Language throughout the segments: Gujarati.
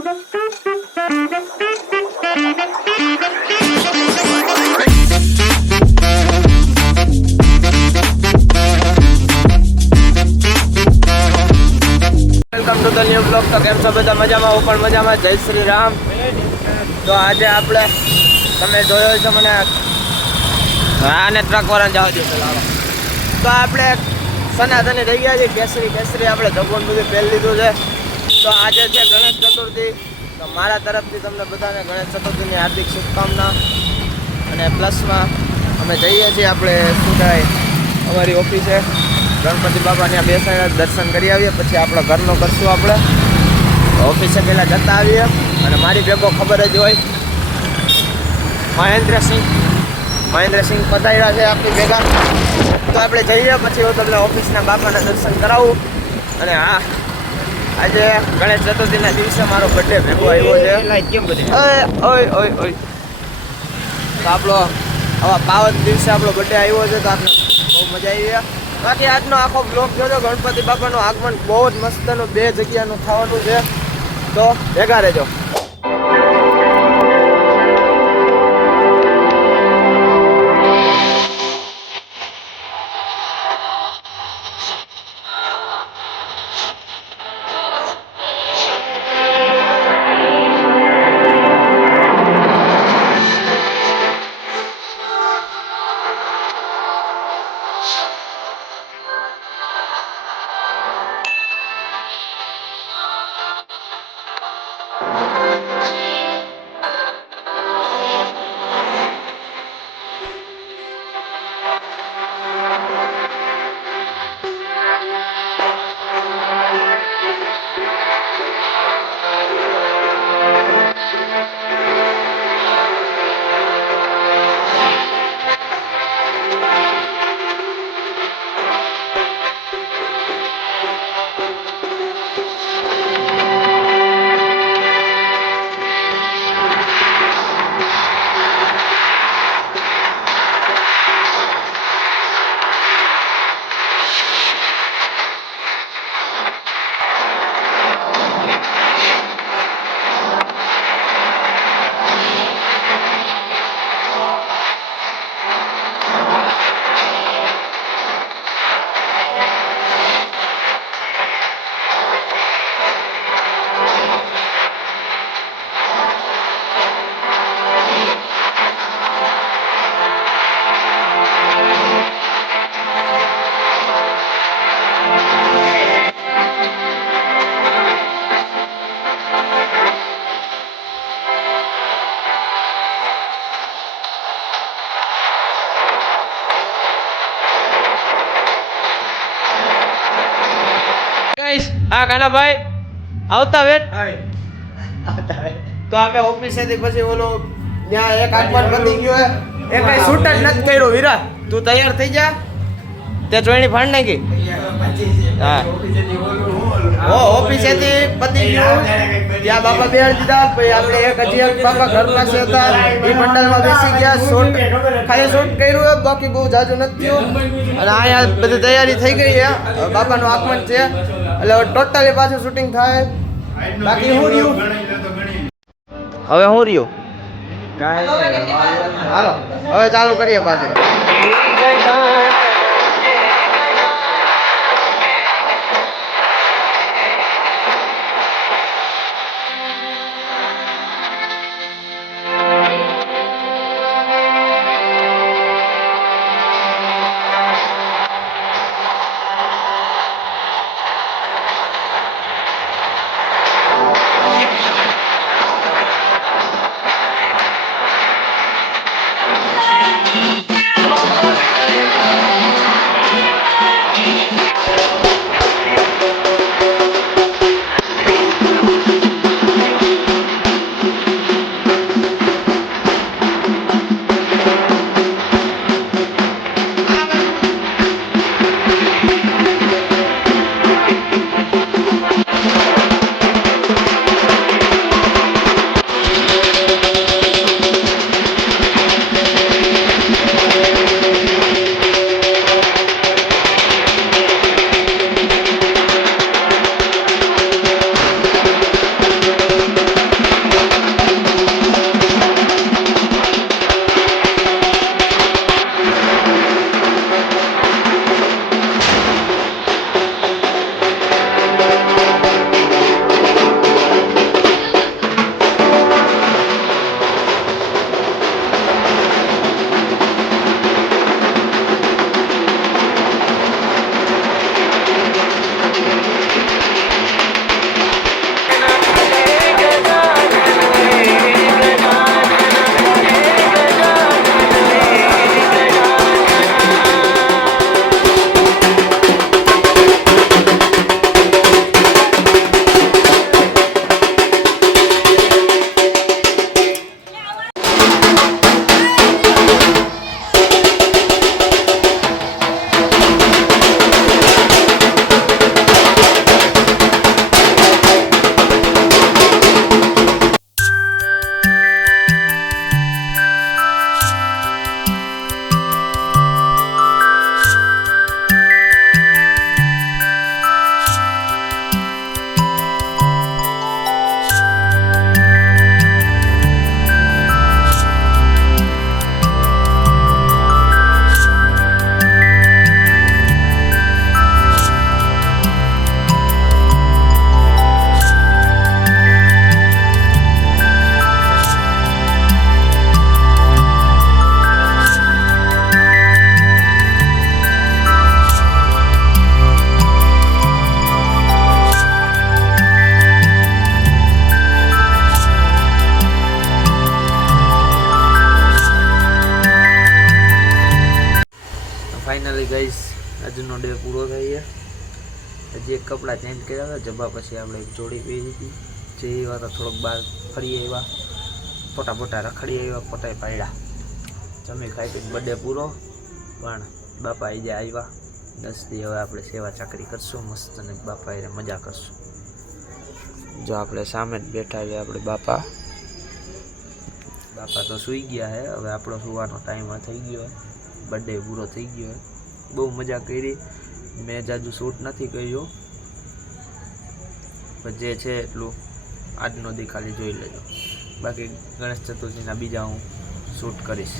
Welcome to the new blog. તો કેમ છો બધા? મજામાં? હું પણ મજામાં. જય શ્રી રામ. તો આજે આપણે તમે જોયો છો મને આને ટ્રક વાળાને જવા દો. તો આપણે સનાતની થઈ ગયા છે. કેસરી આપણે જગવન બધું પહેરી લીધું છે. તો આજે છે ગણેશ ચતુર્થી. તો મારા તરફથી તમને બધાને ગણેશ ચતુર્થીની હાર્દિક શુભકામના. અને પ્લસમાં અમે જઈએ છીએ આપણે શું કહેવાય અમારી ઓફિસે ગણપતિ બાપા ત્યાં બેસાડ્યા દર્શન કરી આવીએ. પછી આપણા ઘરનો કરશું આપણે ઓફિસે પહેલાં જતા આવીએ. અને મારી ભેગો ખબર જ હોય મહેન્દ્રસિંહ પધાર્યા છે આપણી ભેગા. તો આપણે જઈએ પછી હું તમને ઓફિસના બાપાના દર્શન કરાવું. અને હા, આજે ગણેશ ચતુર્થીના દિવસે મારો બર્થડે ભેગો આવ્યો છે. કેમ બધે તો આપણો આવા પાવન દિવસે આપણો બર્થડે આવ્યો છે. તો આપણે બહુ મજા આવી. બાકી આજનો આખો બ્લોગ જોજો. ગણપતિ બાપાનું આગમન બહુ જ મસ્તનું 2 જગ્યાનું થવાનું છે. તો ભેગા રહેજો. હા કાનાભાઈ આવતા વેટ. તો આપણે ઓફિસેથી પછી ઓલો ત્યાં એક આગમન પતી ગયો. એ કઈ શૂટ જ નથી કર્યો. વીરા તું તૈયાર થઈ જા. તે ચોયણી ફાડ નાખી. હા ઓફિસેથી પતી ગયું. ત્યાં બાપા બેહાડી દીધા. પછી આપણે એક બાપા ઘર પાસે હતા એ મંડળમાં બેસી ગયા. શૂટ ખાલી શૂટ કર્યું. બાકી બહુ જાજુ નથી થયું. અને અહીંયા બધી તૈયારી થઈ ગઈ છે. બાપાનું આગમન છે એટલે ટોટલી પાછું શૂટિંગ થાય. બાકી હું રહ્યું હવે હું રહ્યું હાલો હવે ચાલુ કરીએ પાછું. ડે પૂરો થઈ છે. હજી એક કપડાં ચેન્જ કર્યા હતા, જબા પછી આપણે એક જોડી પહેરી હતી. જે એવા તો થોડોક બહાર ફરી આવ્યા, ફોટા રખડી આવ્યા, ફોટા પાડ્યા. જમી ખાઈ પીને બર્થડે પૂરો. પણ બાપા આજે આવ્યા 10 દી. હવે આપણે સેવા ચાકરી કરશું મસ્ત, અને બાપા એને મજા કરશું. જો આપણે સામે જ બેઠા છે આપણે બાપા તો સૂઈ ગયા છે. હવે આપણો સુવાનો ટાઈમ થઈ ગયો, બર્થડે પૂરો થઈ ગયો. બહુ મજા કરી. મેં જાજુ શૂટ નથી કર્યું, પણ જે છે એટલું આજનો દી ખાલી જોઈ લેજો. બાકી ગણેશ ચતુર્થીના બીજા હું શૂટ કરીશ.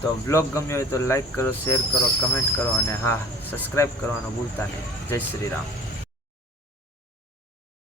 તો બ્લોગ ગમ્યો હોય તો લાઈક કરો, શેર કરો, કમેન્ટ કરો, અને હા, સબસ્ક્રાઈબ કરવાનું ભૂલતા નહીં. જય શ્રી રામ.